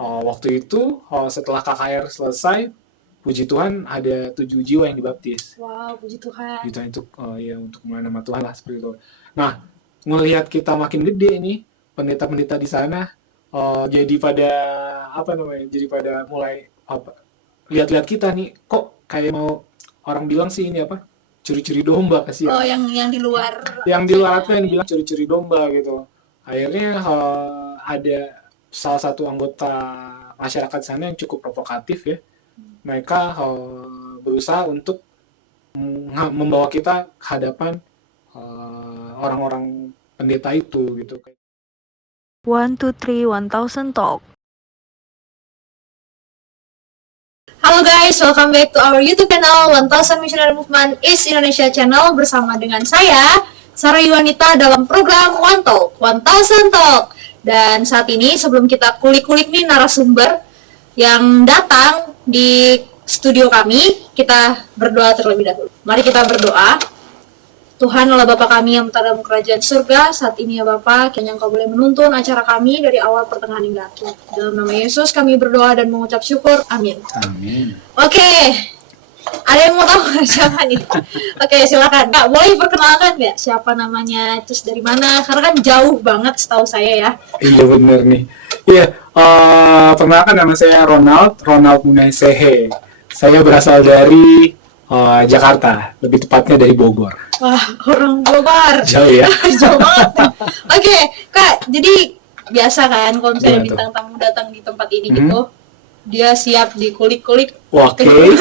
Waktu itu setelah KKR selesai, puji Tuhan ada 7 jiwa yang dibaptis. Wow, puji Tuhan. Gitu untuk ya untuk mengenal nama Tuhan lah seperti itu. Nah, melihat kita makin gede nih, pendeta-pendeta di sana jadi pada apa namanya? Jadi pada mulai lihat-lihat kita nih, kok kayak mau orang bilang sih ini apa? Curi-curi domba kasihan. Oh, yang di luar. Yang di luar yang bilang curi-curi domba gitu. Akhirnya ada salah satu anggota masyarakat sana yang cukup provokatif ya. Mereka berusaha untuk membawa kita ke hadapan orang-orang pendeta itu gitu. 1, 2, 3, 1000 Talk. Halo guys, welcome back to our YouTube channel 1000 Missionary Movement East Indonesia Channel bersama dengan saya, Sarah Yuwanita dalam program One Talk, 1000 Talk. Dan saat ini sebelum kita kulik-kulik nih narasumber yang datang di studio kami, kita berdoa terlebih dahulu. Mari kita berdoa. Tuhan Allah Bapa kami yang berada dalam kerajaan surga, saat ini ya Bapa, kiranya Engkau boleh menuntun acara kami dari awal pertengahan hingga akhir. Dalam nama Yesus kami berdoa dan mengucap syukur. Amin. Amin. Oke. Ada yang mau tahu siapa nih? Oke, silakan. Kak, boleh perkenalkan nggak siapa namanya, terus dari mana? Karena kan jauh banget setahu saya ya. Iya benar nih. Iya, perkenalkan nama saya Ronald Munaisehe. Saya berasal dari Jakarta, lebih tepatnya dari Bogor. Wah, orang Bogor. Jauh ya? Jauh banget. Oke, Kak, jadi biasa kan kalau misalnya bintang tamu datang di tempat ini gitu, dia siap dikulik-kulik. Oke.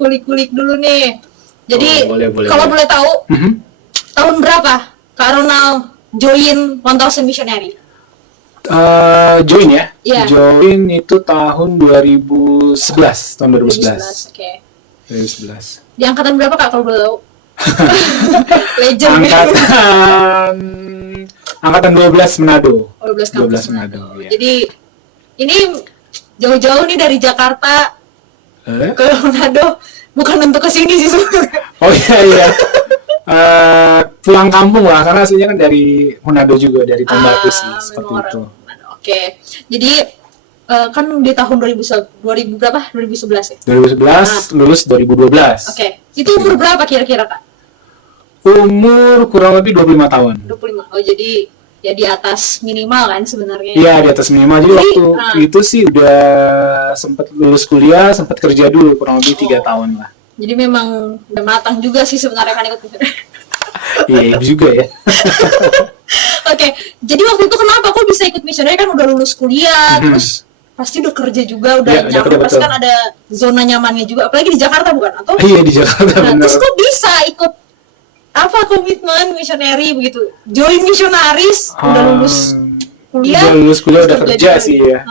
Kulik-kulik dulu nih. Jadi boleh. kalau boleh tahu, tahun berapa Kak Ronald join 1000 Missionary? Join ya? Iya. Join itu tahun 2011. Tahun 2011. Oke. 2011. Di angkatan berapa Kak kalau boleh tahu? Legend. Angkatan 12 Manado. 12 kampus Manado. Ya. Jadi ini jauh-jauh nih dari Jakarta ke Manado, bukan untuk kesini sih sebenarnya. Oh iya. Pulang kampung lah, karena aslinya kan dari Manado juga, dari Tambatu sih, seperti itu. Oke. Jadi kan di tahun 2000 berapa? 2011 ya? 2011, lulus 2012. Oke. Itu umur berapa kira-kira Kak? Umur kurang lebih 25 tahun. 25. Oh, jadi ya di atas minimal kan sebenarnya. Iya, di atas minimal. Jadi waktu itu sih udah sempat lulus kuliah, sempat kerja dulu kurang lebih 3 tahun lah. Jadi memang udah matang juga sih sebenarnya kan ikut missionary. Iya juga ya. Oke, jadi waktu itu kenapa kok bisa ikut missionary, kan udah lulus kuliah, terus pasti udah kerja juga, udah nyaman, pasti kan ada zona nyamannya juga, apalagi di Jakarta bukan? Atau? Iya, di Jakarta. Nah, terus kok bisa ikut komitmen missionary begitu? Join missionaries, udah lulus kuliah. Udah lulus kuliah, udah kerja sih ya.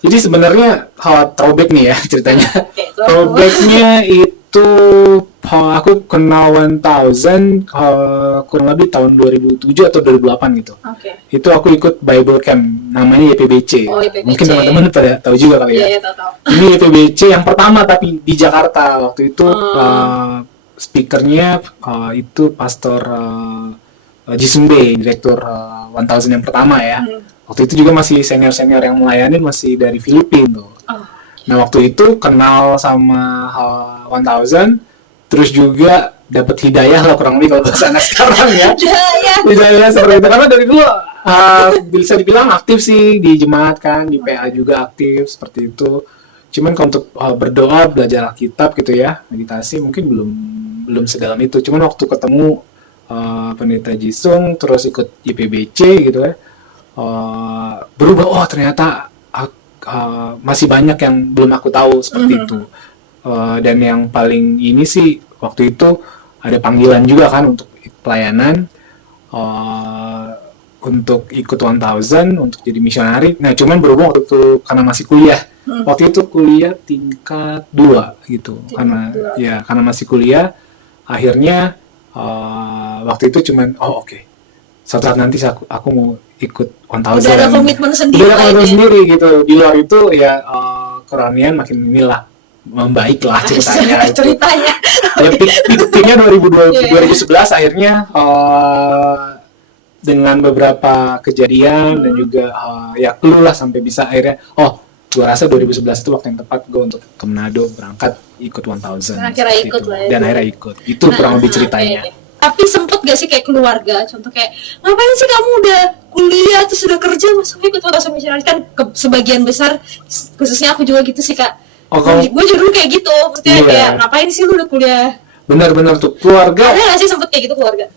Jadi sebenarnya throwback nih ya ceritanya. Throwbacknya itu aku kenal 1000 kurang lebih tahun 2007 atau 2008 gitu. Itu aku ikut Bible Camp, namanya YPBC. Mungkin teman-teman pada tahu juga kali ya. Iya, tahu. Ini YPBC yang pertama tapi di Jakarta. Waktu itu speakernya itu Pastor Jisumbe, direktur 1000 yang pertama ya. Waktu itu juga masih senior-senior yang melayani masih dari Filipina tuh. Nah waktu itu kenal sama 1000, terus juga dapat hidayah lah kurang lebih kalau bahasa anak sekarang ya. Hidayah seperti itu, karena dari dulu bisa dibilang aktif sih di jemaat kan, di PA juga aktif seperti itu. Cuman kalau untuk berdoa, belajar Alkitab gitu ya, meditasi mungkin belum sedalam itu. Cuman waktu ketemu pendeta Jisung, terus ikut IPBC gitu ya, berubah. Oh ternyata masih banyak yang belum aku tahu seperti itu. Dan yang paling ini sih waktu itu ada panggilan juga kan untuk pelayanan, untuk ikut 1000 untuk jadi misionari. Nah cuman berhubung waktu itu karena masih kuliah. Waktu itu kuliah tingkat 2 gitu. Karena masih kuliah, akhirnya waktu itu cuman oke. Suatu saat nanti aku mau ikut 1000. Udah ada komitmen sendiri. Udah ada komitmen sendiri gitu. Di luar itu ya keranian makin inilah membaik lah ceritanya. Ya peaknya 2011 akhirnya dengan beberapa kejadian dan juga ya clue lah sampai bisa akhirnya gue rasa 2011 itu waktu yang tepat gue untuk ke Manado berangkat ikut 1000 Dan akhirnya seperti ikut itu. lah ya. Dan akhirnya ikut itu kurang lebih ceritanya. Oke. Tapi sempet gak sih kayak keluarga, contoh kayak ngapain sih kamu udah kuliah terus udah kerja masa ikut 1000 missionaries kan sebagian besar khususnya aku juga gitu sih kak. Gue dulu kayak gitu, maksudnya kayak ngapain sih lu udah kuliah? Benar-benar tuh keluarga. Ada gak sih sempet kayak gitu keluarga?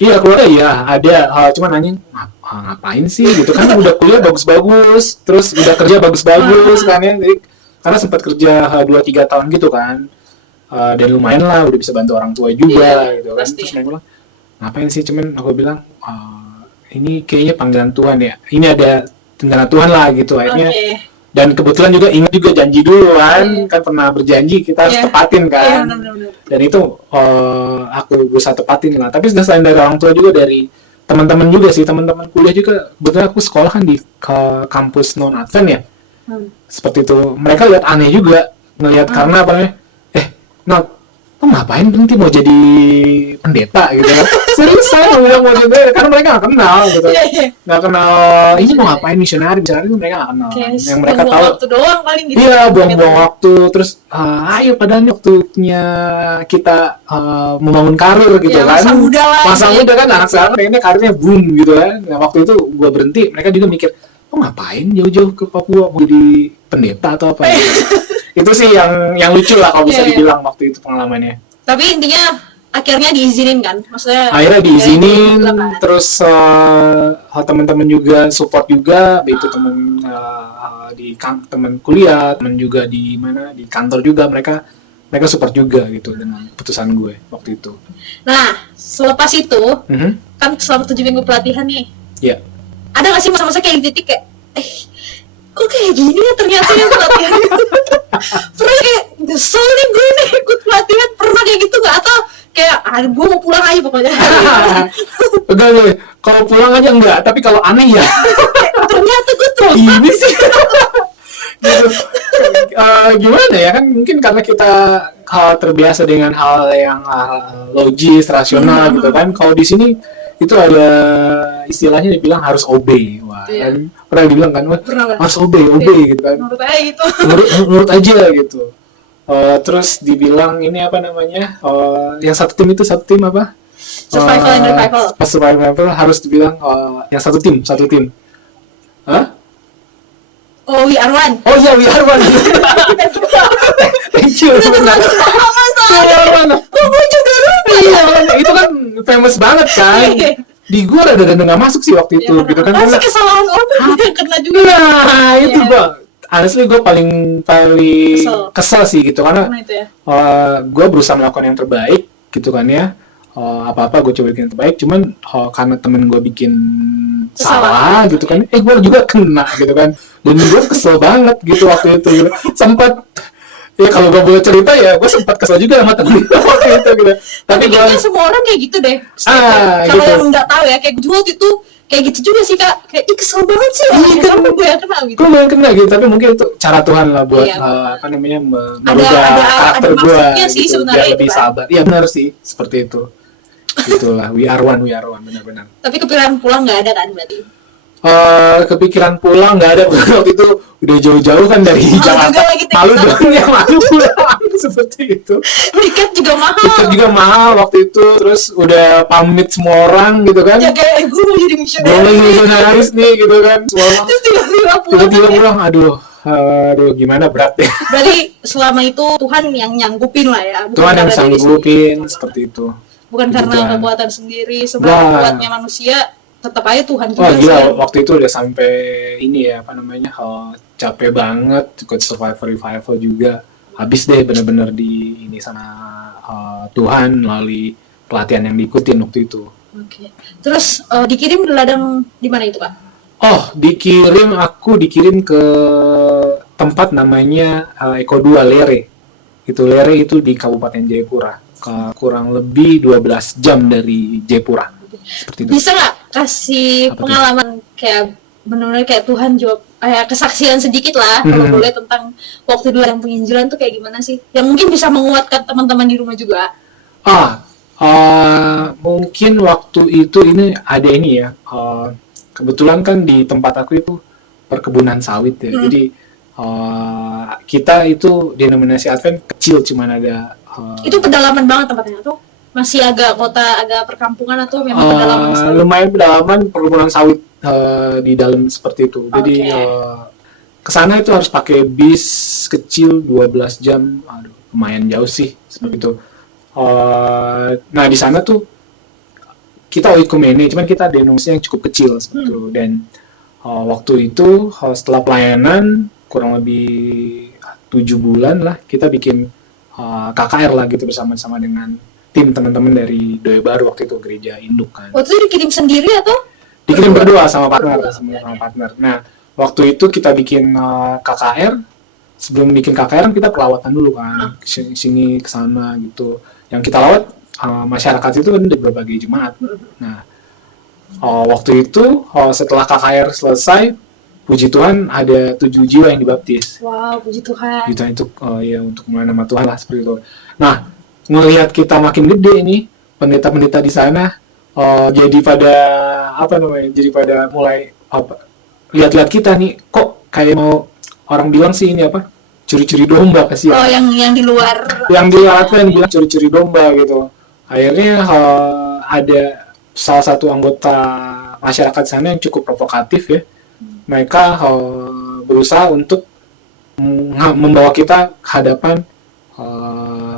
Iya keluarga ya ada, cuma nanya ngapain sih gitu kan udah kuliah bagus-bagus, terus udah kerja bagus-bagus kan ya, jadi, karena sempat kerja 2-3 tahun gitu kan, dan lumayan lah udah bisa bantu orang tua juga gitu kan. Terus mereka bilang ngapain sih, cuman aku bilang ini kayaknya panggilan Tuhan ya, ini ada tentara Tuhan lah gitu akhirnya. Dan kebetulan juga ingat juga janji dulu kan pernah berjanji kita harus tepatin kan. Dan itu aku berusaha tepatin lah. Tapi selain dari orang tua juga dari teman-teman juga sih, teman-teman kuliah juga. Kebetulan aku sekolah kan di kampus non Advent ya. Seperti itu. Mereka lihat aneh juga ngelihat karena apa namanya? Lo ngapain berhenti mau jadi pendeta gitu kan? Seriusan lo bilang mau jadi, karena mereka nggak kenal gitu. Nggak kenal ini mau ngapain misionari itu mereka nggak kenal. Yang mereka tahu waktu doang paling gitu. Iya, buang-buang waktu. Terus ayo padahal ini waktunya kita membangun karir gitu kan. Masa muda lah. Masa muda kan, anak sekarang pengennya karirnya boom gitu kan. Nah, waktu itu gue berhenti, mereka juga mikir, lo ngapain jauh-jauh ke Papua mau jadi pendeta atau apa gitu. Itu sih yang lucu lah kalau bisa dibilang waktu itu pengalamannya. Tapi intinya akhirnya diizinin kan, maksudnya akhirnya diizinin terus teman-teman juga support juga, itu teman teman kuliah, teman juga di mana di kantor juga, mereka support juga gitu dengan keputusan gue waktu itu. Nah selepas itu kan selama 7 minggu pelatihan nih, ada nggak sih masa-masa kayak titik kayak kok kayak gini ya ternyata ya pelatihan itu. Pernah kayak nyesel nih gue nih ikut pelatihan, pernah kayak gitu nggak? Atau kayak gue mau pulang aja pokoknya. Enggak, kalau pulang aja enggak, tapi kalau aneh ya ternyata gue tuh ini sih gitu. Gimana ya, kan mungkin karena kita terbiasa dengan hal yang logis, rasional gitu kan. Kalau di sini itu ada istilahnya dibilang harus obey. Wah, kan pernah dibilang kan, harus obey gitu kan. Menurut aja gitu. Menurut aja gitu. Terus dibilang ini apa namanya? Yang satu tim apa? Survival and revival. Pas survival harus dibilang yang satu tim. Hah? Oh, we are one. Oh iya, we are one. Thank you. Benar. Gue juga lupa. Iya, itu kan famous banget kan. Di gue ada nggak masuk sih waktu itu gitu kan. Masih kesalahan orang yang kena juga. Nah, itu gue. Honestly gue paling kesel sih gitu karena gue berusaha melakukan yang terbaik gitu kan ya. Apa-apa gue coba bikin yang terbaik, cuman karena temen gue bikin salah gitu kan, gue juga kena gitu kan, dan gue kesel banget gitu waktu itu gitu. Sempat ya kalau gue boleh cerita ya, gue sempat kesel juga sama temen gue waktu itu gitu. Tapi kayaknya semua orang kayak gitu deh. Kalau gitu. yang nggak tahu ya, kayak gue waktu itu kayak gitu juga sih kak, kayak kesel banget sih kan gue yang kena gitu. Gue yang kena gitu, tapi mungkin itu cara Tuhan lah buat apa namanya merubah karakter gue gitu, biar lebih sabar. Iya benar sih, seperti itu. Itulah, we are one benar-benar. Tapi kepikiran pulang nggak ada kan berarti? Kepikiran pulang nggak ada, waktu itu udah jauh-jauh kan dari Jakarta. Malu dong ya, malu pulang seperti itu. Tiket juga mahal waktu itu, terus udah pamit semua orang gitu kan. Ya kayak gue mau jadi misionaris nih gitu kan, semua orang. Terus tiba-tiba pulang, aduh gimana, berat ya. Berarti selama itu Tuhan yang nyanggupin lah ya. Tuhan yang sanggupin seperti itu. Bukan karena kekuatan sendiri, sebenarnya kuatnya manusia, tetap aja Tuhan juga. Gila, waktu itu udah sampai ini ya, apa namanya, capek banget, ikut revival juga. Habis deh bener-bener di ini sama Tuhan melalui pelatihan yang diikutin waktu itu. Oke. Terus dikirim di ladang di mana itu, Pak? Aku dikirim ke tempat namanya Eko 2 Lere. Lere itu di Kabupaten Jayapura. Kurang lebih 12 jam dari Jayapura. Seperti itu. Bisa nggak kasih pengalaman kayak benar-benar kayak Tuhan jawab, kesaksian sedikit lah kalau boleh tentang waktu di ladang penginjilan tuh kayak gimana sih? Yang mungkin bisa menguatkan teman-teman di rumah juga. Mungkin waktu itu ini ada ini ya. Kebetulan kan di tempat aku itu perkebunan sawit ya. Jadi kita itu denominasi Advent kecil, cuman ada. Itu pedalaman banget tempatnya tuh? Masih agak kota, agak perkampungan atau memang pedalaman sawit? Lumayan pedalaman perkebunan sawit di dalam seperti itu. Jadi kesana itu harus pakai bis kecil 12 jam. Aduh, lumayan jauh sih seperti itu. Nah di sana tuh kita oikumene, cuman kita denominasi yang cukup kecil seperti itu. Dan waktu itu setelah pelayanan kurang lebih 7 bulan lah, kita bikin KKR lah gitu bersama-sama dengan tim teman-teman dari Doi Baru, waktu itu gereja induk kan. Waktu itu dikirim sendiri atau? Dikirim berdua sama partner, sama partner. Nah waktu itu kita bikin KKR. Sebelum bikin KKR kan kita pelawatan dulu kan, sini ke sana gitu. Yang kita lawat masyarakat itu kan dari berbagai jemaat. Nah waktu itu setelah KKR selesai, puji Tuhan ada 7 jiwa yang dibaptis. Wow, puji Tuhan. Puji Tuhan itu ya untuk melayani nama Tuhan lah seperti itu. Nah ngelihat kita makin gede nih, pendeta-pendeta di sana jadi pada jadi pada mulai lihat-lihat kita nih, kok kayak mau orang bilang sih ini curi-curi domba kasihan. Oh, yang di luar. Yang di luar yang bilang curi-curi domba gitu. Akhirnya ada salah satu anggota masyarakat sana yang cukup provokatif ya. Mereka berusaha untuk membawa kita ke hadapan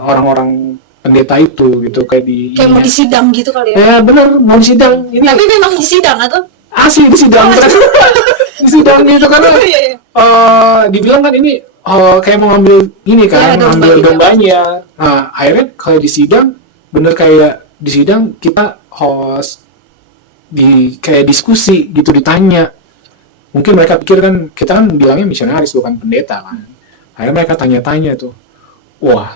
orang-orang pendeta itu gitu, kayak mau disidang gitu kali ya. Ya benar, mau disidang. Ini tapi memang disidang atau? Asli disidang. Disidang gitu karena dibilang kan ini kayak mau ngambil ini kan, ngambil dombanya. Nah akhirnya kalau disidang, bener kayak disidang kita kayak diskusi gitu, ditanya. Mungkin mereka pikir kan kita kan bilangnya misionaris bukan pendeta kan. Akhirnya mereka tanya-tanya tuh. Wah,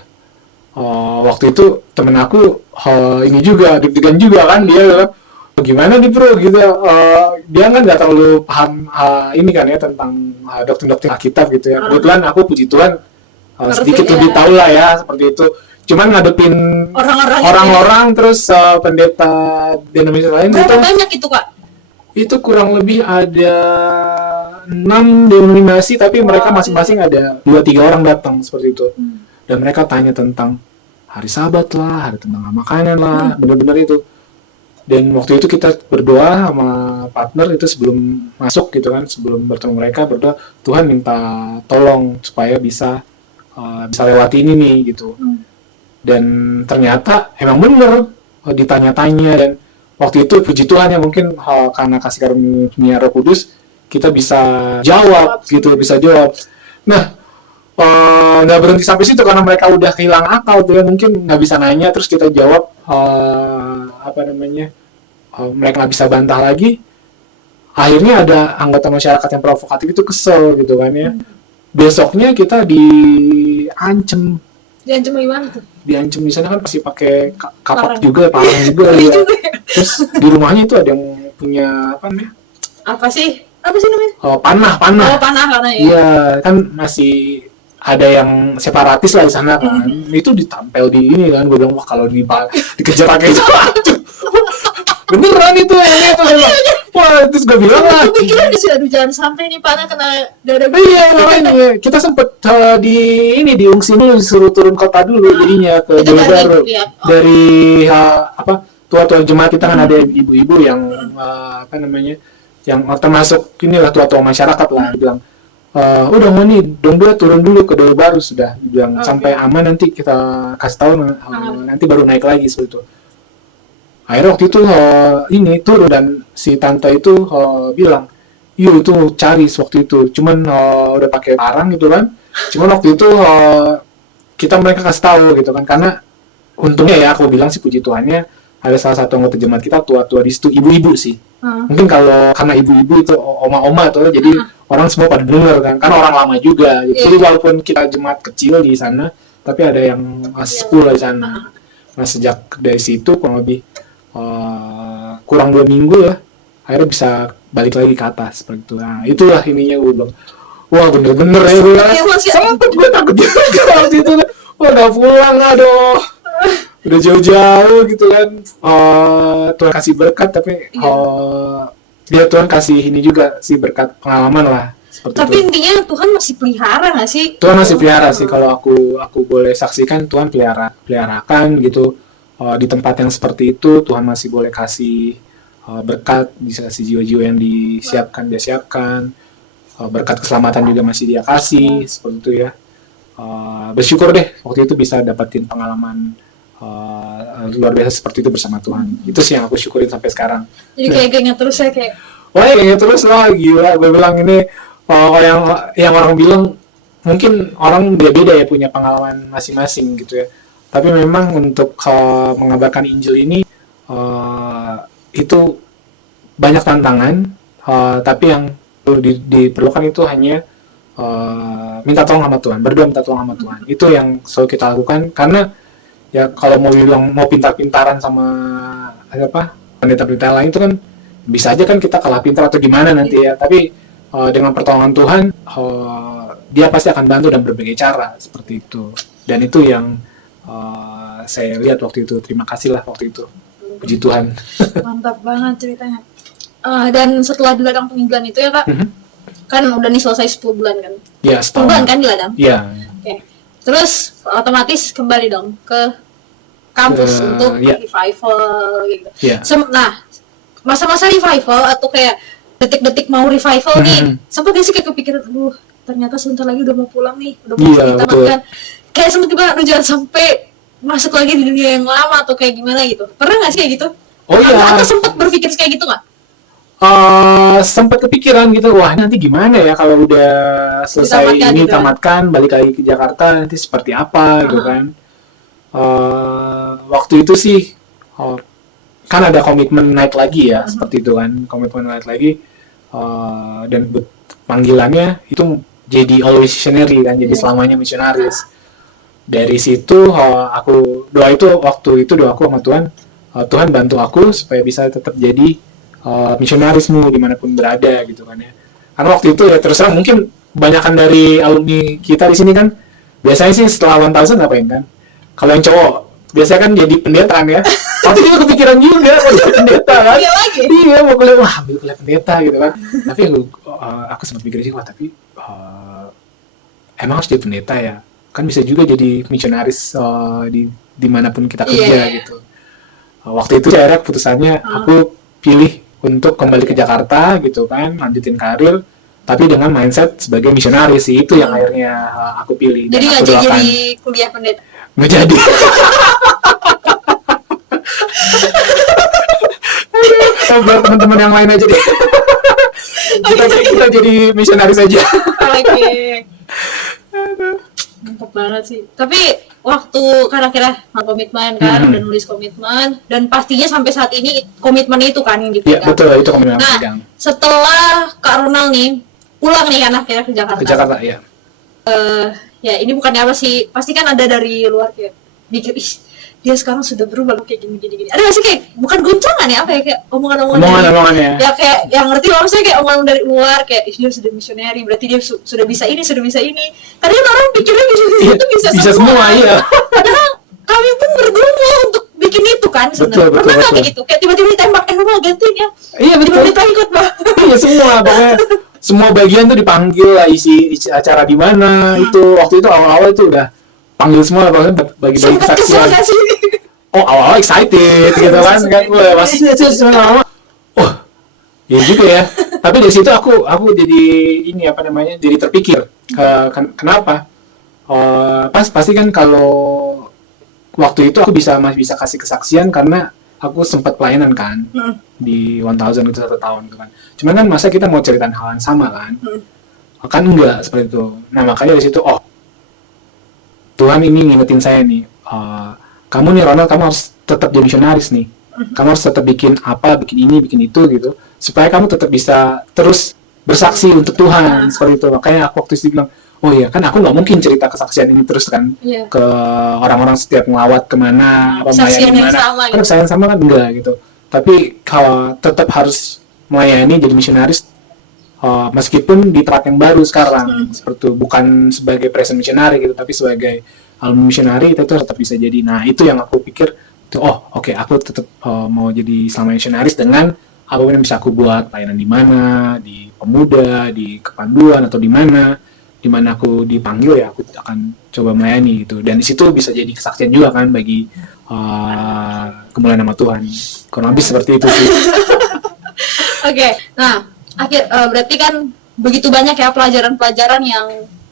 waktu itu temen aku ini juga deg-degan juga kan, dia gimana nih bro gitu. Dia kan nggak terlalu paham ini kan ya tentang doktrin-doktrin Alkitab gitu ya. Kebetulan aku puji Tuhan sedikit lebih tahu lah ya seperti itu. Cuman ngadepin orang-orang terus pendeta denominasi lain itu banyak itu Kak? Itu kurang lebih ada 6 denominasi, tapi mereka masing-masing ada 2-3 orang datang seperti itu. Dan mereka tanya tentang hari Sabat lah, hari tentang makanan lah, benar-benar itu. Dan waktu itu kita berdoa sama partner itu sebelum masuk gitu kan, sebelum bertemu mereka berdoa, Tuhan minta tolong supaya bisa lewati ini nih gitu. Dan ternyata emang bener ditanya-tanya, dan waktu itu puji Tuhan ya mungkin karena kasih karunia Roh Kudus kita bisa jawab gitu, bisa jawab. Nah nggak berhenti sampai situ karena mereka udah kehilangan akal tuh ya, mungkin nggak bisa nanya terus kita jawab mereka nggak bisa bantah lagi. Akhirnya ada anggota masyarakat yang provokatif itu kesel gitu kan ya. Besoknya kita diancem gimana tuh? Diancem di sana kan pasti pakai kapak juga, parang juga ya. Terus di rumahnya itu ada yang punya apa sih namanya? Panah. Panah ya. Iya, kan masih ada yang separatis lah di sana kan. Itu ditampil di ini kan, gue bilang wah kalau dikejar pakai itu beneran itu wah, terus gue bilang lah. Gue pikir aduh jangan sampai nih panah kena dada gue. Iya, makanya kita sempet diungsi dulu, disuruh turun kota dulu jadinya ke Doi Baru. Dari tua-tua jemaat kita kan ada ibu-ibu yang yang termasuk inilah tua-tua masyarakat lah, bilang udah mau nih dong turun dulu ke Doi Baru, sudah bilang sampai aman nanti kita kasih tahu nanti baru naik lagi seperti itu. Akhirnya waktu itu turun dan si tante itu bilang, yuk itu cari waktu itu, cuman udah pakai parang gitu kan, cuman waktu itu mereka kasih tahu gitu kan, karena untungnya ya aku bilang sih puji Tuhannya ada salah satu anggota jemaat kita tua-tua di situ, ibu-ibu sih. Mungkin kalau karena ibu-ibu itu oma-oma tuh, jadi orang semua pada denger kan, karena orang lama juga. Jadi walaupun kita jemaat kecil di sana, tapi ada yang sepuh di sana. Nah sejak dari situ kurang lebih kurang 2 minggu ya, akhirnya bisa balik lagi ke atas seperti itu. Nah itulah ininya gue bilang, wah bener-bener ya gue sempet gue takut juga waktu itu. Wah udah pulang, aduh udah jauh-jauh gitu kan. Tuhan kasih berkat, tapi dia Tuhan kasih ini juga sih, berkat pengalaman lah seperti Tapi itu. intinya Tuhan masih pelihara nggak sih? Tuhan masih pelihara sih, kalau aku boleh saksikan, Tuhan peliharakan gitu. Di tempat yang seperti itu Tuhan masih boleh kasih berkat, bisa kasih jiwa-jiwa yang dia siapkan. Berkat keselamatan juga masih dia kasih, seperti itu ya. Bersyukur deh waktu itu bisa dapetin pengalaman luar biasa seperti itu bersama Tuhan. Itu sih yang aku syukurin sampai sekarang. Jadi kayak ingat terus ya kayak Wah, kayaknya terus lah, gila. Gue bilang ini, yang orang bilang, mungkin orang beda-beda ya punya pengalaman masing-masing gitu ya. Tapi memang untuk mengabarkan Injil ini, itu banyak tantangan, tapi yang perlu diperlukan itu hanya minta tolong sama Tuhan, berdoa minta tolong sama Tuhan. Itu yang selalu kita lakukan, karena ya kalau mau bilang mau pintar-pintaran sama apa pendeta-pendeta lain itu kan bisa aja kan kita kalah pintar atau gimana nanti ya. Tapi dengan pertolongan Tuhan, dia pasti akan bantu dan berbagai cara seperti itu. Dan itu yang saya lihat waktu itu. Terima kasih lah waktu itu. Puji Tuhan. mantap banget ceritanya. Dan setelah di ladang penginggilan itu ya Kak, kan udah nih selesai 10 bulan kan? Ya, 10 bulan kan di ladang? Iya. Oke. Terus otomatis kembali dong ke kampus untuk revival gitu. Iya. Nah, masa-masa revival atau kayak detik-detik mau revival nih, sempat gak sih kayak kepikiran, aduh ternyata sebentar lagi udah mau pulang nih, udah mau ditamatkan. Kayak sempat juga, aduh jangan sampai masuk lagi di dunia yang lama atau kayak gimana gitu. Pernah gak sih kayak gitu? Oh iya. Atau sempat berpikir kayak gitu gak? Sempat kepikiran gitu, wah nanti gimana ya kalau udah selesai Ditamatkan ini, gitu kan? tamatkan, balik lagi ke Jakarta, nanti seperti apa gitu kan. Waktu itu sih kan ada komitmen naik lagi ya, seperti itu kan, komitmen naik lagi, dan panggilannya itu jadi always missionary kan, jadi selamanya misionaris. Dari situ aku waktu itu doaku sama Tuhan, Tuhan bantu aku supaya bisa tetap jadi misionarismu dimanapun berada gitu kan ya. Karena waktu itu ya terus terang mungkin kebanyakan dari alumni kita di sini kan biasanya sih setelah 1000 ngapain kan? Kalau yang cowok biasanya kan jadi pendeta ya. Waktu itu kepikiran juga mau jadi pendeta kan? Iya lagi. Iya, mau kuliah, wah ambil kuliah pendeta gitu kan. Tapi aku sempat mikir sih, wah tapi emang harus jadi pendeta ya? Kan bisa juga jadi misionaris di dimanapun kita kerja gitu. Waktu itu akhirnya keputusannya aku pilih untuk kembali ke Jakarta gitu kan, lanjutin karir, tapi dengan mindset sebagai misionaris sih, itu yang akhirnya aku pilih. Jadi nggak jadi kuliah pendeta? Nggak jadi. Biar teman-teman yang lain aja deh. kita jadi misionaris aja. Oke. Mantap banget sih. Tapi waktu karena kira komitmen kan, udah nulis komitmen, dan pastinya sampai saat ini komitmen itu kan yang dipegang. Iya betul, itu komitmen yang Nah, dipegang. setelah Kak Ronald nih pulang nih kan akhirnya ke Jakarta. Ke Jakarta ya. Ya ini bukannya apa sih? Pasti kan ada dari luar kayak pikir, ih dia sekarang sudah berubah loh kayak gini. Ada nggak sih kayak bukan goncangan ya apa ya kayak omongan-omongan ya kayak yang ngerti loh maksudnya kayak omongan dari luar kayak dia sudah misioneri berarti dia sudah bisa ini. Kadang orang pikirnya itu bisa semua iya. Padahal kami pun bergumul untuk bikin itu kan sebenarnya. Pernah nggak kayak gitu? Kayak tiba-tiba ditembak rumah gantiin ya. Iya betul. Tiba-tiba ikut bah. Iya semua pokoknya semua bagian tuh dipanggil lah, isi acara di mana itu waktu itu awal-awal itu udah panggil semua pokoknya bagi-bagi kesaksian. Oh awal-awal excited gitu kan gue masih lama. Oh ya juga ya. Tapi dari situ aku jadi ini apa namanya jadi terpikir kenapa pasti kan kalau waktu itu aku masih bisa kasih kesaksian karena aku sempat pelayanan kan di 1000 itu 1 tahun gitu kan. Cuman kan masa kita mau ceritain hal yang sama kan? Kan enggak seperti itu. Nah makanya dari situ Tuhan ini ngingetin saya nih, kamu nih Ronald, kamu harus tetap jadi misionaris nih. Kamu harus tetap bikin ini, bikin itu gitu, supaya kamu tetap bisa terus bersaksi untuk Tuhan seperti itu. Makanya aku waktu itu bilang, oh iya kan aku nggak mungkin cerita kesaksian ini terus kan ke orang-orang setiap ngelawat kemana, apa melayani kemana. Kan kesaksian sama kan enggak gitu. Tapi kalau tetap harus melayani jadi misionaris. Meskipun di tempat yang baru sekarang seperti itu, bukan sebagai present missionary gitu, tapi sebagai alumni misionari, kita tuh tetap bisa jadi. Nah itu yang aku pikir, oke, aku tetap mau jadi selama misionaris dengan apapun yang bisa aku buat, pelayanan di mana, di pemuda, di kepanduan atau di mana aku dipanggil ya aku akan coba melayani gitu. Dan di situ bisa jadi kesaksian juga kan bagi kemuliaan nama Tuhan. Kurang lebih seperti itu sih. Oke, nah berarti kan begitu banyak ya pelajaran-pelajaran yang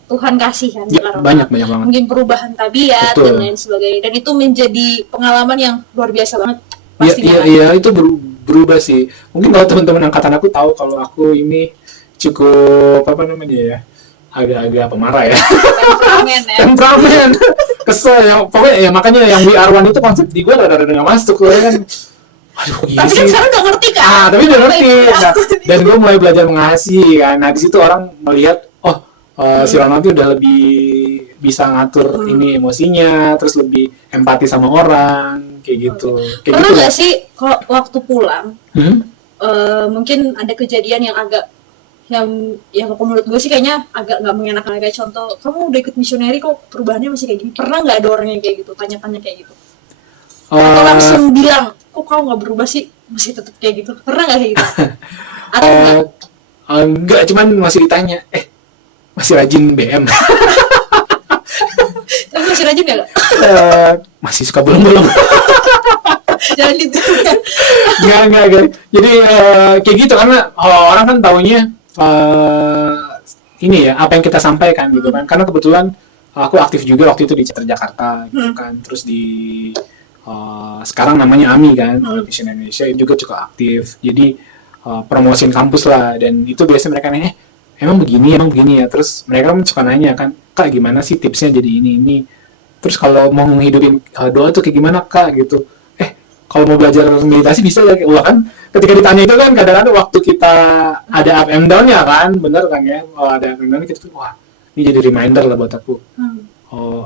Tuhan kasih kan Ya, banyak banget. Mungkin perubahan tabiat Betul. dan lain sebagainya. Dan itu menjadi pengalaman yang luar biasa banget Iya, pastinya. iya, itu berubah sih. Mungkin kalau teman-teman angkatan aku tahu kalau aku ini cukup apa namanya ya, agak-agak pemarah ya. Temperamen ya. Temperamen, kesel ya. Pokoknya ya makanya yang We Are One itu konsep di gue rada-rada nggak masuk loh ya kan. Aduh, kok gini Tapi kan sih. sekarang udah ngerti kan? Tapi udah ngerti. Iya. Nah, dan gue mulai belajar mengasihi kan. Nah di situ orang melihat, si Ronald tuh udah lebih bisa ngatur ini emosinya, terus lebih empati sama orang, kayak gitu. Kayak Pernah gitu nggak sih kalau waktu pulang Hmm? mungkin ada kejadian yang agak yang menurut gue sih kayaknya agak nggak mengenakan, kayak contoh kamu udah ikut misioneri kok perubahannya masih kayak gini, pernah nggak ada orang yang kayak gitu, tanya-tanya kayak gitu, atau Eh, langsung bilang kok kamu nggak berubah sih masih tetap kayak gitu, pernah nggak kayak gitu? Atau enggak? enggak, cuman masih ditanya, masih rajin BM? Tapi masih rajin ya nggak? Masih suka bolong-bolong? Jangan gitu. Enggak. Jadi kayak gitu karena orang kan taunya ini ya apa yang kita sampaikan gitu kan. Karena kebetulan aku aktif juga waktu itu di Citra Jakarta gitu kan. Terus di sekarang namanya AMI kan, Mission Indonesia juga cukup aktif. Jadi promosiin kampus lah, dan itu biasanya mereka nanya, emang begini ya. Terus mereka suka nanya kan, Kak gimana sih tipsnya jadi ini. Terus kalau mau menghidupin doa tuh kayak gimana Kak gitu. Kalau mau belajar meditasi bisa ya. Wah kan ketika ditanya itu kan kadang-kadang waktu kita ada up and down ya kan, bener kan ya. Kalau ada up and down kita tuh wah ini jadi reminder lah buat aku.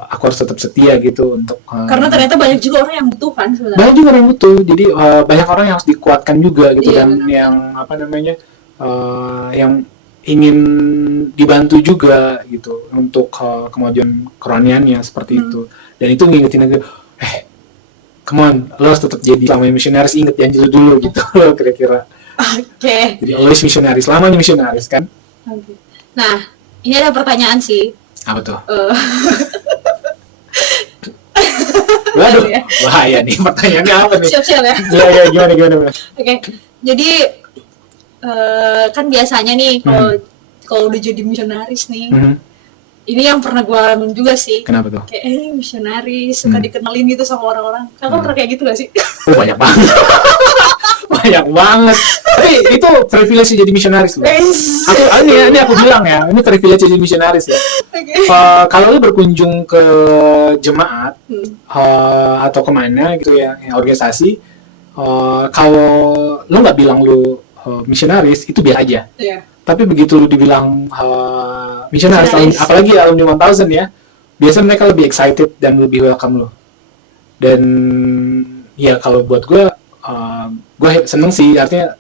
Aku harus tetap setia gitu untuk Karena ternyata banyak juga orang yang butuh kan sebenarnya. banyak juga orang butuh. Jadi banyak orang yang harus dikuatkan juga gitu. Iya, Dan benar. yang apa namanya yang ingin dibantu juga gitu untuk kemajuan kerohaniannya seperti itu. Dan itu ngingetin aja, come on, lo harus tetap jadi selama misionaris, inget janji lo dulu gitu kira-kira. Oke. Jadi always misionaris, selamanya misionaris kan. Nah, ini ada pertanyaan sih. Apa tuh? Eh, Waduh, ya. bahaya nih pertanyaannya apa nih? Siap-siap ya. Iya, gimana? Oke. Jadi kan biasanya nih kalau udah jadi misionaris nih, ini yang pernah gue alamin juga sih. Kenapa tuh? Kayak ini misionaris suka dikenalin gitu sama orang-orang. Kakak pernah kayak gitu gak sih? Banyak banget. Banyak banget. Tapi itu privilege jadi misionaris loh. Ini aku bilang ya, ini privilege jadi misionaris ya. Oke. Kalau lu berkunjung ke jemaat atau kemana gitu ya, organisasi, kalau lu nggak bilang lu misionaris itu biasa aja. Iya. Tapi begitu lu dibilang misionaris, Misionaris. apalagi alumni 1000 ya, biasanya mereka lebih excited dan lebih welcome lo. Dan ya kalau buat gue seneng sih, artinya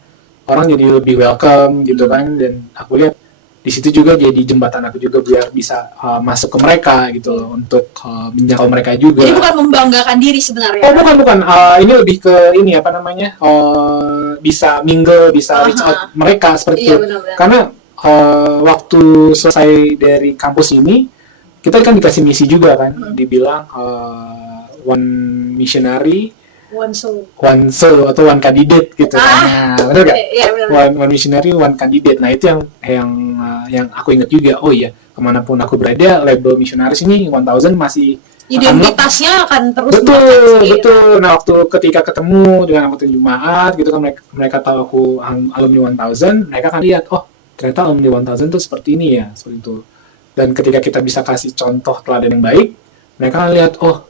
orang jadi lebih welcome gitu kan. Dan aku lihat di situ juga jadi jembatan aku juga biar bisa masuk ke mereka gitu loh, untuk menjangkau mereka juga. Jadi bukan membanggakan diri sebenarnya. Bukan. Ini lebih ke ini apa namanya, bisa mingle, bisa reach out mereka seperti Iya, itu. benar-benar. Karena waktu selesai dari kampus ini, kita kan dikasih misi juga kan, dibilang one missionary, One soul. one soul atau one candidate gitu. Nah, benar gak? Iya, benar. One missionary, one candidate. Nah itu yang aku ingat juga. Oh iya, kemanapun aku berada, label missionaris ini 1000 masih Identitasnya akan terus betul. Nah waktu ketika ketemu dengan anggota jemaat gitu kan, mereka tahu aku alumni 1000, mereka akan lihat, oh ternyata alumni 1000 tuh seperti ini ya, seperti itu. Dan ketika kita bisa kasih contoh teladan yang baik, mereka akan lihat, oh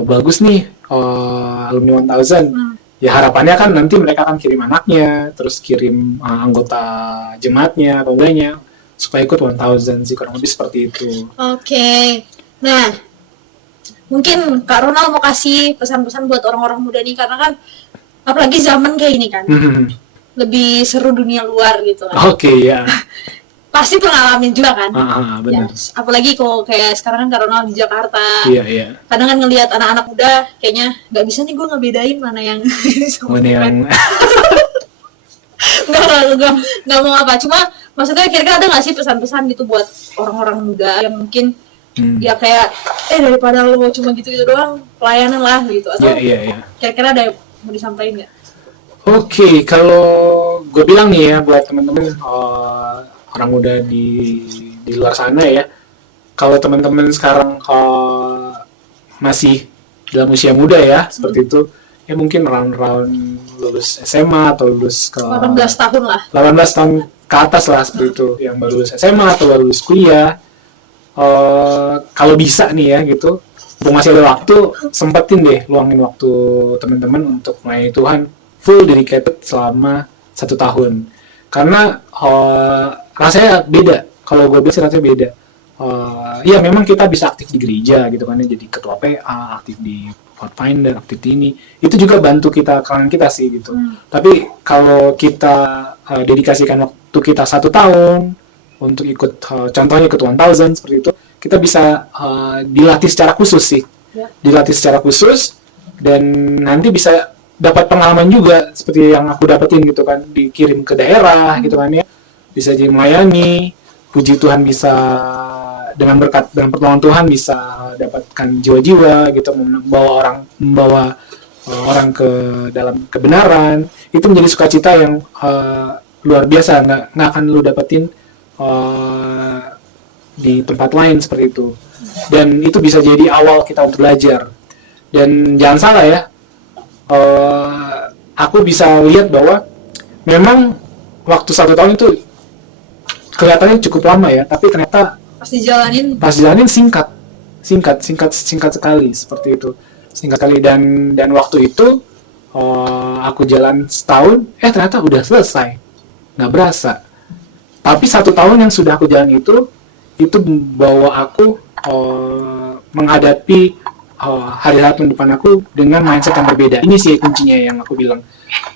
bagus nih alumni 1000. Ya harapannya kan nanti mereka akan kirim anaknya, terus kirim anggota jemaatnya, pemudanya, supaya ikut 1000 sih, kurang lebih seperti itu. Oke. Nah, mungkin Kak Ronald mau kasih pesan-pesan buat orang-orang muda nih, karena kan apalagi zaman kayak ini kan, lebih seru dunia luar gitu kan. Oke, ya. pasti pernah ngalamin juga kan. Benar. Yes. Apalagi kalau kayak sekarang kan karena di Jakarta. Iya. Kadang kan ngelihat anak-anak muda kayaknya nggak bisa nih gue ngebedain mana yang Mana yang nggak mau apa. Cuma maksudnya kira-kira ada nggak sih pesan-pesan gitu buat orang-orang muda yang mungkin ya kayak daripada lo cuma gitu-gitu doang pelayanan lah gitu, atau Iya. kira-kira ada yang mau disampaikan nggak? Oke, kalau gue bilang nih ya buat teman-teman orang muda di luar sana ya, kalau teman-teman sekarang masih dalam usia muda ya seperti itu, ya mungkin round lulus SMA atau lulus ke 18 tahun lah. 18 tahun ke atas lah seperti itu, yang baru lulus SMA atau baru lulus kuliah, kalau bisa nih ya gitu, masih ada waktu, sempetin deh luangin waktu teman-teman untuk melayani Tuhan full dedicated selama 1 tahun. Karena rasanya beda. Kalau gue bilang sih rasanya beda. Ya memang kita bisa aktif di gereja gitu kan ya, jadi ketua PA, aktif di Pathfinder, aktif di ini. Itu juga bantu kita, kalangan kita sih gitu. Tapi kalau kita dedikasikan waktu kita 1 tahun untuk ikut, contohnya ikut 1000 seperti itu, kita bisa dilatih secara khusus sih. Dilatih secara khusus, dan nanti bisa dapat pengalaman juga seperti yang aku dapetin gitu kan, dikirim ke daerah gitu kan ya, bisa jadi melayani, puji Tuhan, bisa dengan berkat dan pertolongan Tuhan bisa dapatkan jiwa-jiwa gitu, membawa orang ke dalam kebenaran. Itu menjadi sukacita yang luar biasa, nggak akan lu dapetin di tempat lain seperti itu. Dan itu bisa jadi awal kita untuk belajar. Dan jangan salah ya, aku bisa lihat bahwa memang waktu 1 tahun itu kelihatannya cukup lama ya, tapi ternyata pas dijalanin singkat sekali seperti itu, singkat sekali. Dan waktu itu aku jalan setahun, ternyata udah selesai, nggak berasa. Tapi 1 tahun yang sudah aku jalan itu bawa aku menghadapi hari-hari depan aku dengan mindset yang berbeda. Ini sih kuncinya yang aku bilang.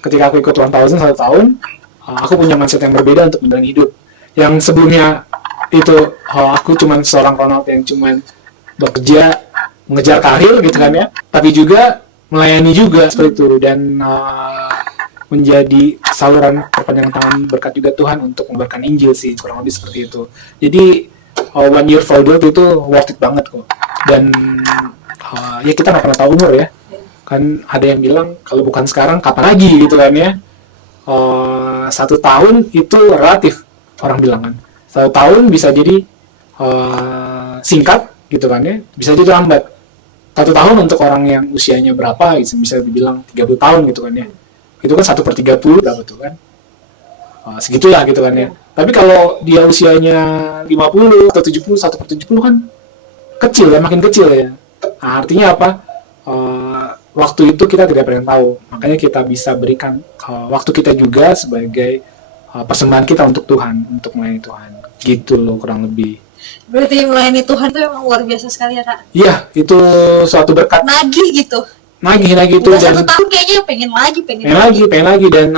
Ketika aku ikut 1000 1 tahun, aku punya mindset yang berbeda untuk menjalani hidup. Yang sebelumnya itu aku cuma seorang Ronald yang cuma bekerja, mengejar karir gitu kan ya, tapi juga melayani juga seperti itu, dan menjadi saluran perpanjangan tangan berkat juga Tuhan untuk memberkan Injil sih, kurang lebih seperti itu. Jadi 1 year forward itu worth it banget kok. Dan ya kita nggak pernah tahu umur ya, kan ada yang bilang kalau bukan sekarang kapan lagi gitu kan ya. 1 tahun itu relatif, orang bilang kan 1 tahun bisa jadi singkat gitu kan ya, bisa jadi lambat. 1 tahun untuk orang yang usianya berapa gitu, bisa dibilang 30 tahun gitu kan ya, itu kan 1/30 berapa tuh kan, segitulah gitu kan ya. Tapi kalau dia usianya 50 atau 70, 1/70 kan kecil ya, makin kecil ya. Nah, artinya apa? Waktu itu kita tidak pernah tahu, makanya kita bisa berikan waktu kita juga sebagai persembahan kita untuk Tuhan, untuk melayani Tuhan, gitu loh kurang lebih. Berarti melayani Tuhan itu emang luar biasa sekali ya Kak? Iya, itu suatu berkat. Nagih gitu. Nagih itu. Udah 1 tahun kayaknya pengen lagi. Dan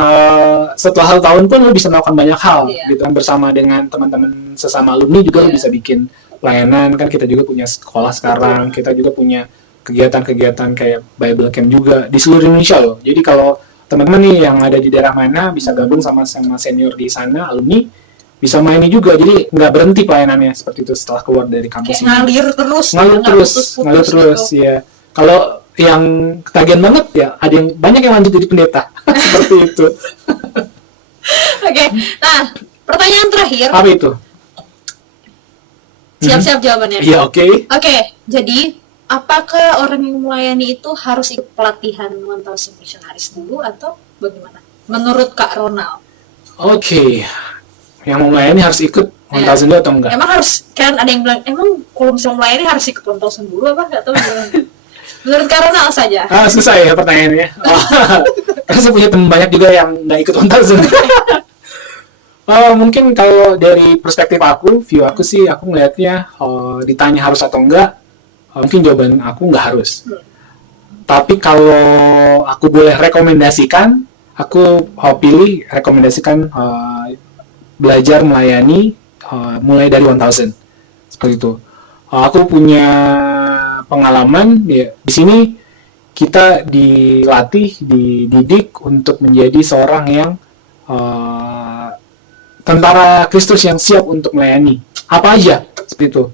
setelah 1 tahun pun lo bisa melakukan banyak hal, gitu kan, bersama dengan teman-teman sesama alumni juga lo bisa bikin pelayanan kan. Kita juga punya sekolah sekarang, kita juga punya kegiatan-kegiatan kayak Bible Camp juga di seluruh Indonesia loh. Jadi kalau teman-teman nih yang ada di daerah mana bisa gabung sama senior di sana, alumni, bisa main ini juga. Jadi nggak berhenti pelayanannya seperti itu setelah keluar dari kampus ini. Ngalir terus gitu. Ya. Kalau yang ketagihan banget ya, ada yang banyak yang lanjut jadi pendeta. Seperti itu. Oke. Nah, pertanyaan terakhir. Apa itu? Siap-siap jawabannya. Iya, oke. Jadi apakah orang yang melayani itu harus ikut pelatihan 1000 Missionaries dulu atau bagaimana? Menurut Kak Ronald. Oke. Yang mau melayani harus ikut 1000 dulu atau enggak? Emang harus, kan ada yang bilang, emang kalau misalnya melayani harus ikut 1000 dulu apa? Gak tahu gimana. Menurut Kak Ronald saja. Susah ya pertanyaannya. Karena saya punya teman banyak juga yang nggak ikut 1000. Mungkin kalau dari perspektif aku, view aku sih, aku ngelihatnya ditanya harus atau enggak, mungkin jawaban aku nggak harus. Tapi kalau aku boleh rekomendasikan, aku pilih rekomendasikan belajar melayani mulai dari 1000 seperti itu. Aku punya pengalaman ya di sini. Kita dilatih, dididik untuk menjadi seorang yang tentara Kristus yang siap untuk melayani. Apa aja seperti itu.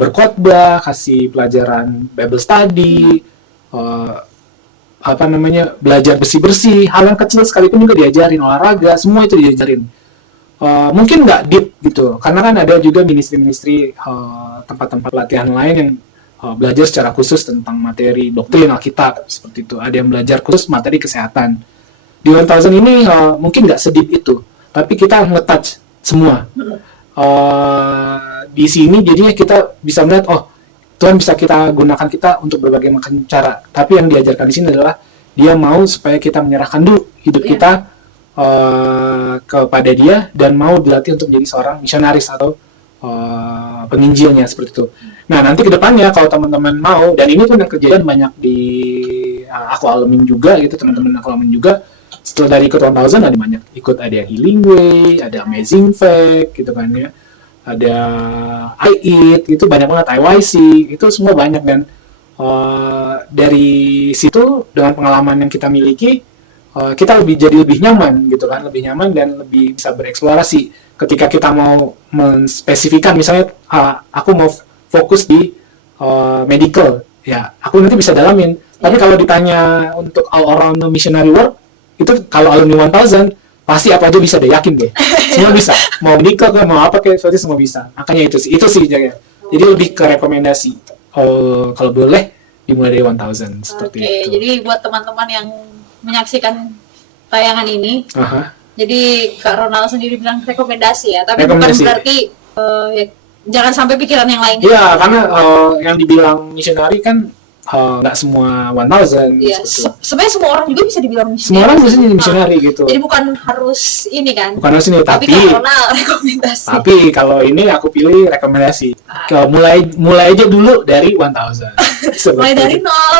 Berkhotbah, kasih pelajaran Bible study, belajar bersih-bersih, hal yang kecil sekalipun juga diajarin, olahraga, semua itu diajarin. Mungkin nggak deep gitu, karena kan ada juga ministry-ministry tempat-tempat pelatihan lain yang belajar secara khusus tentang materi doktrin Alkitab seperti itu. Ada yang belajar khusus materi kesehatan. Di 1000 ini mungkin nggak sedip itu, tapi kita nge-touch semua. Di sini jadinya kita bisa melihat, oh Tuhan bisa kita gunakan kita untuk berbagai macam cara. Tapi yang diajarkan di sini adalah Dia mau supaya kita menyerahkan dulu hidup kita kepada Dia dan mau dilatih untuk menjadi seorang misionaris atau penginjilnya seperti itu. Nah nanti kedepannya kalau teman-teman mau, dan ini pun yang kejadian banyak di aku alamin juga gitu, teman-teman aku alamin juga. Setelah dari ikut 1000 ada banyak ikut, ada yang Healing Way, ada Amazing Fact gitu kan ya, ada I-Eat, itu banyak banget, IYC, itu semua banyak. Dan dari situ dengan pengalaman yang kita miliki, kita jadi lebih nyaman gitu kan, lebih nyaman dan lebih bisa bereksplorasi. Ketika kita mau menspesifikan, misalnya aku mau fokus di medical, ya aku nanti bisa dalamin. Tapi kalau ditanya untuk all around missionary work, itu kalau alumni 1000 pasti apa aja bisa deh, yakin deh. Semua bisa. Mau medical ke mau apa kayak seperti semua bisa. Makanya itu sih ya. Jadi lebih ke rekomendasi. Kalau boleh dimulai dari 1000 seperti itu. Jadi buat teman-teman yang menyaksikan tayangan ini, jadi Kak Ronald sendiri bilang rekomendasi ya, tapi bukan berarti jangan sampai pikiran yang lain. Iya, karena yang dibilang missionary kan nggak semua 1000. Iya, sebenarnya semua orang juga bisa dibilang missionary. Semua orang bisa jadi missionary gitu. Jadi bukan harus ini kan. Bukan harus ini, tapi karena rekomendasi. Tapi kalau ini aku pilih rekomendasi. Mulai aja dulu dari 1000. Mulai dari nol.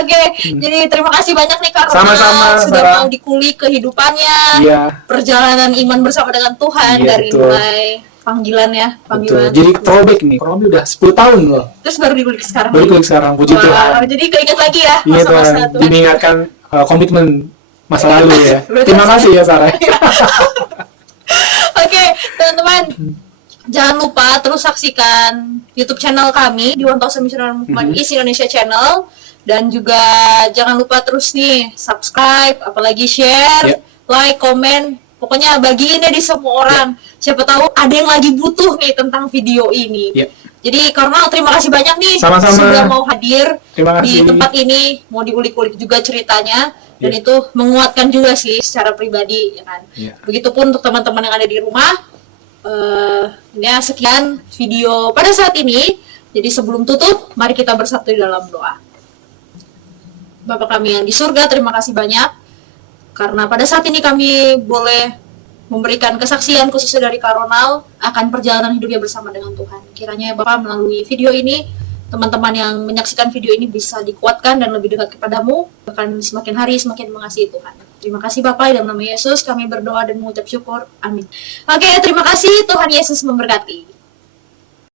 Oke, jadi terima kasih banyak nih Kak Ronald. Sama-sama, sudah mau dikulik kehidupannya. Iya. Perjalanan iman bersama dengan Tuhan dari mulai panggilan. Betul. Jadi throwback nih, kurang lebih udah 10 tahun loh. Terus baru dikulik sekarang. Puji Tuhan. Jadi keinget lagi ya Iya masa-masa Tuhan, Tuhan. diingatkan komitmen masa lalu ya. Terima kasih ya Sarah. Oke, teman-teman, jangan lupa terus saksikan YouTube channel kami di 1000 Missionary Movement is Indonesia Channel, dan juga jangan lupa terus nih subscribe, apalagi share, like, komen. Pokoknya bagiin deh di semua orang. Siapa tahu ada yang lagi butuh nih tentang video ini. Jadi Ronald, terima kasih banyak nih. Sama-sama. Sudah mau hadir di tempat ini, mau diulik-ulik juga ceritanya, dan itu menguatkan juga sih secara pribadi, ya kan. Begitupun untuk teman-teman yang ada di rumah. Ya sekian video pada saat ini. Jadi sebelum tutup, mari kita bersatu di dalam doa. Bapa kami yang di surga, terima kasih banyak karena pada saat ini kami boleh memberikan kesaksian khususnya dari Kak Ronald akan perjalanan hidupnya bersama dengan Tuhan. Kiranya ya Bapak, melalui video ini teman-teman yang menyaksikan video ini bisa dikuatkan dan lebih dekat kepadamu, bahkan semakin hari semakin mengasihi Tuhan. Terima kasih Bapak, dalam nama Yesus kami berdoa dan mengucap syukur. Amin. Oke, terima kasih. Tuhan Yesus memberkati.